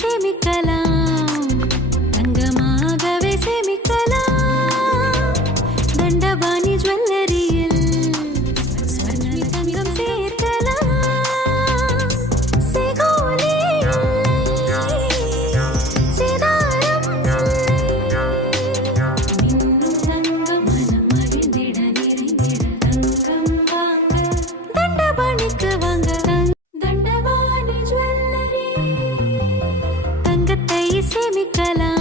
சேமிக்கலாம், தங்கமாகவே சேமிக்கலாம். தண்டபாணி ஜுவல்லரியில் ஸ்வர்ண தங்கம் சேர்க்கலாம். செகோலி இல்லை, சேதாரம் இல்லை. மின்னும் தங்கம் மனம் மகிழ்ந்திட நிறைந்திட தங்கம் வாங்க தண்டபாணிக்கு வாங்க. தண்டபாணி ஜுவல்லரி, தங்கத்தை சேமிக்கலாம்.